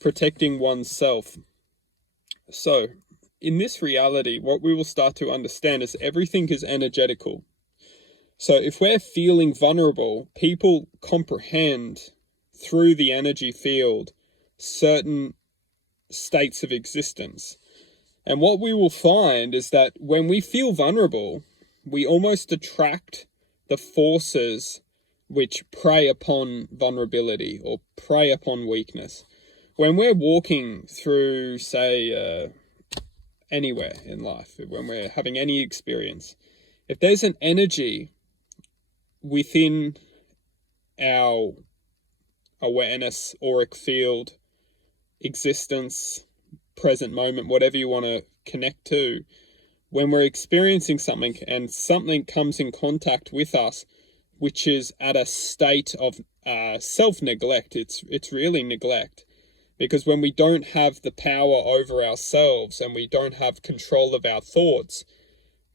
protecting oneself. So, in this reality, what we will start to understand is everything is energetical. So if we're feeling vulnerable, people comprehend through the energy field certain states of existence. And what we will find is that when we feel vulnerable, we almost attract the forces which prey upon vulnerability or prey upon weakness. When we're walking through, say, anywhere in life, when we're having any experience, if there's an energy within our awareness, auric field, existence, present moment, whatever you want to connect to, when we're experiencing something and something comes in contact with us, which is at a state of self-neglect, it's really neglect. Because when we don't have the power over ourselves and we don't have control of our thoughts,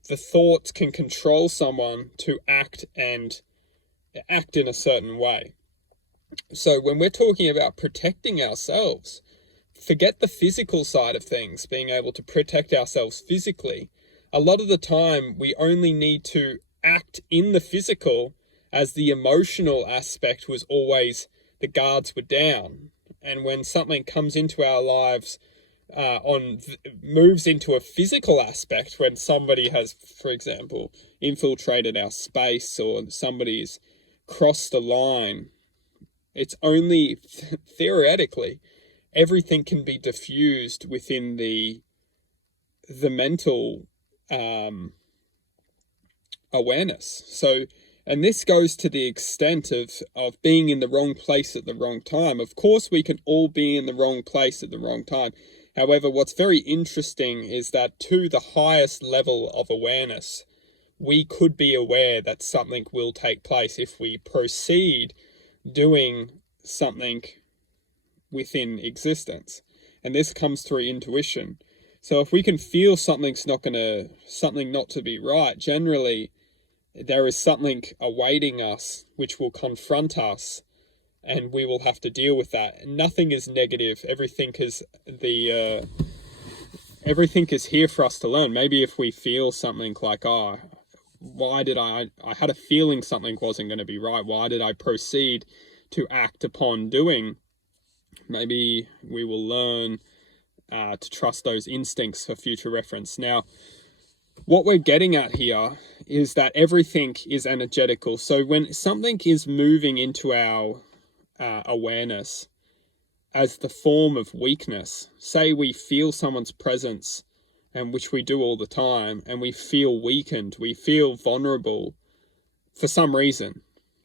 the thoughts can control someone to act in a certain way. So when we're talking about protecting ourselves, forget the physical side of things, being able to protect ourselves physically. A lot of the time, we only need to act in the physical, as the emotional aspect was always, the guards were down. And when something comes into our lives, moves into a physical aspect, when somebody has, for example, infiltrated our space or somebody's crossed the line, it's only theoretically everything can be diffused within the mental awareness. So, and this goes to the extent of being in the wrong place at the wrong time. Of course, we can all be in the wrong place at the wrong time. However, what's very interesting is that to the highest level of awareness, we could be aware that something will take place if we proceed doing something within existence. And this comes through intuition. So if we can feel something not to be right, generally there is something awaiting us which will confront us, and we will have to deal with that. Nothing is negative. Everything is here for us to learn. Maybe if we feel something like, why did I had a feeling something wasn't going to be right. Why did I proceed to act upon doing? Maybe we will learn to trust those instincts for future reference. Now, what we're getting at here is that everything is energetical. So when something is moving into our awareness as the form of weakness, say we feel someone's presence, and which we do all the time, and we feel weakened, we feel vulnerable for some reason.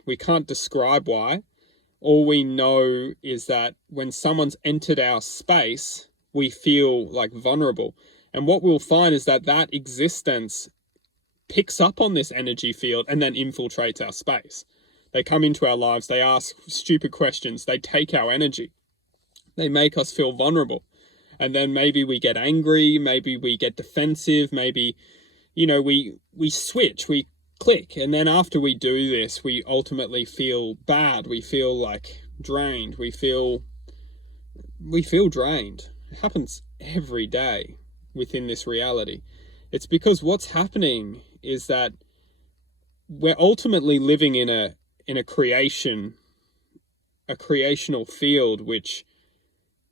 We can't describe why. All we know is that when someone's entered our space, we feel like vulnerable. And what we'll find is that existence picks up on this energy field and then infiltrates our space. They come into our lives, they ask stupid questions, they take our energy, they make us feel vulnerable. And then maybe we get angry, maybe we get defensive, maybe, we switch, we click. And then after we do this, we ultimately feel bad. We feel like drained. We feel drained. It happens every day within this reality. It's because what's happening is that we're ultimately living in a creational field which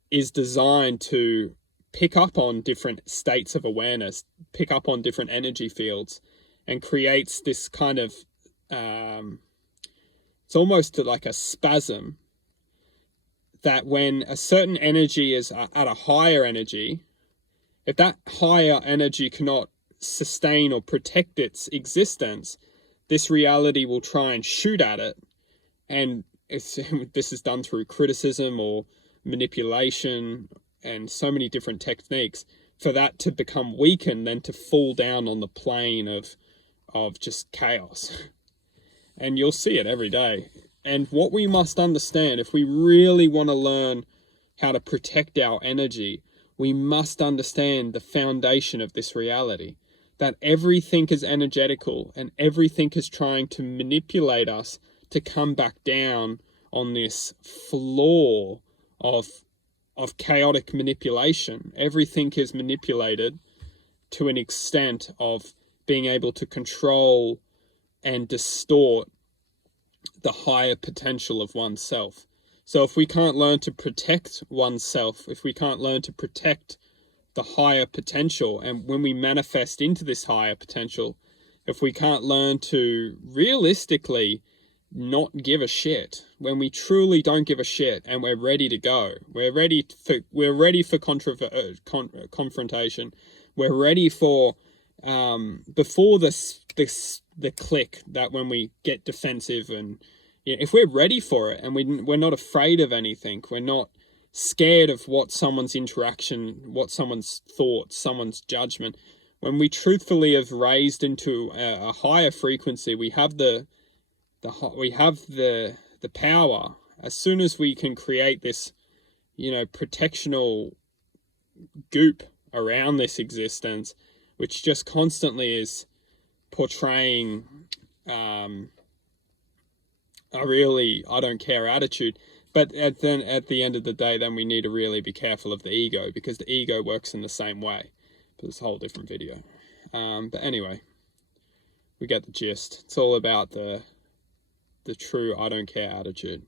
is designed to pick up on different states of awareness, pick up on different energy fields, and creates this kind of it's almost like a spasm, that when a certain energy is at a higher energy, if that higher energy cannot sustain or protect its existence, this reality will try and shoot at it. And this is done through criticism or manipulation and so many different techniques, for that to become weakened, then to fall down on the plane of just chaos. And you'll see it every day. And what we must understand, if we really want to learn how to protect our energy, we must understand the foundation of this reality, that everything is energetical and everything is trying to manipulate us to come back down on this floor of of chaotic manipulation. Everything is manipulated to an extent of being able to control and distort the higher potential of oneself. So if we can't learn to protect oneself, if we can't learn to protect the higher potential, and when we manifest into this higher potential, if we can't learn to realistically not give a shit, when we truly don't give a shit and we're ready to go, we're ready for confrontation, we're ready for before the click, that when we get defensive, and if we're ready for it and we're not afraid of anything, we're not scared of what someone's interaction, what someone's thoughts, someone's judgment, when we truthfully have raised into a higher frequency, we have the power. As soon as we can create this, protectional goop around this existence, which just constantly is portraying a really I don't care attitude. But at the end of the day, then we need to really be careful of the ego, because the ego works in the same way. But it's a whole different video. But anyway, we get the gist. It's all about the true I don't care attitude.